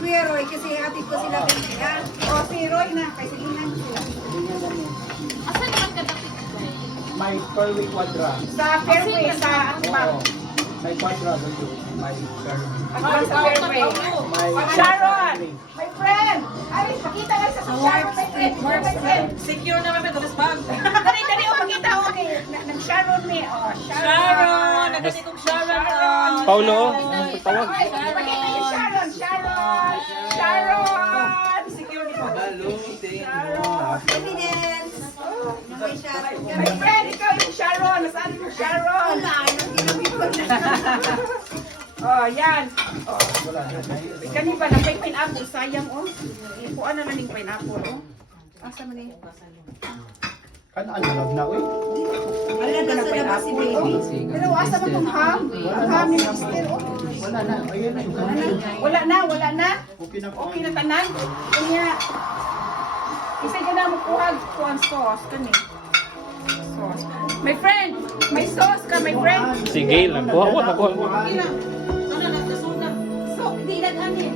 Kuya Roy, kasi hatid ko sila kaya. O, si Roy na, kasi inan sila. Asa naman ka dapat? May Fairway Quadra. Sa Fairway, sa Atbang. Oo. May Quadra doon. May Fairway. Atbang sa Fairway. May Sharon! My friend! Ay, pakita lang sa Sharon, my friend. My friend. Secure naman may tulis bag. Dali, dali, o, pakita ko kay Nag-Sharon me. O, Sharon! Nagkasi kong Sharon. Paulo, ang tawag. Ay, pakita niyo Sharon! Sharon! Sharon! Secure ni Pag. Evidence! May Sharon. My friend, ikaw yung Sharon. Nasaan yung Sharon? Wala, yung ginamit ko na. Oh, yan. Oh. Kani ba na pineapple? Sayang, oh. Ipuan na naning pineapple, oh. Asa man eh? Kanaan na lang na, uy. Wala na sa labas si baby. Pero asa man itong ham? Ang ham ni Mister, oh. Wala na. Ayun na. Wala na, wala na. Okay na po. Okay na tanan. Kanya, isa ka na makuhag ko ang sauce. Kani. Sauce. My friend, may sauce ka, my friend. Sige lang. Kuha. Ano na? Nasuna. So, di nag-ani.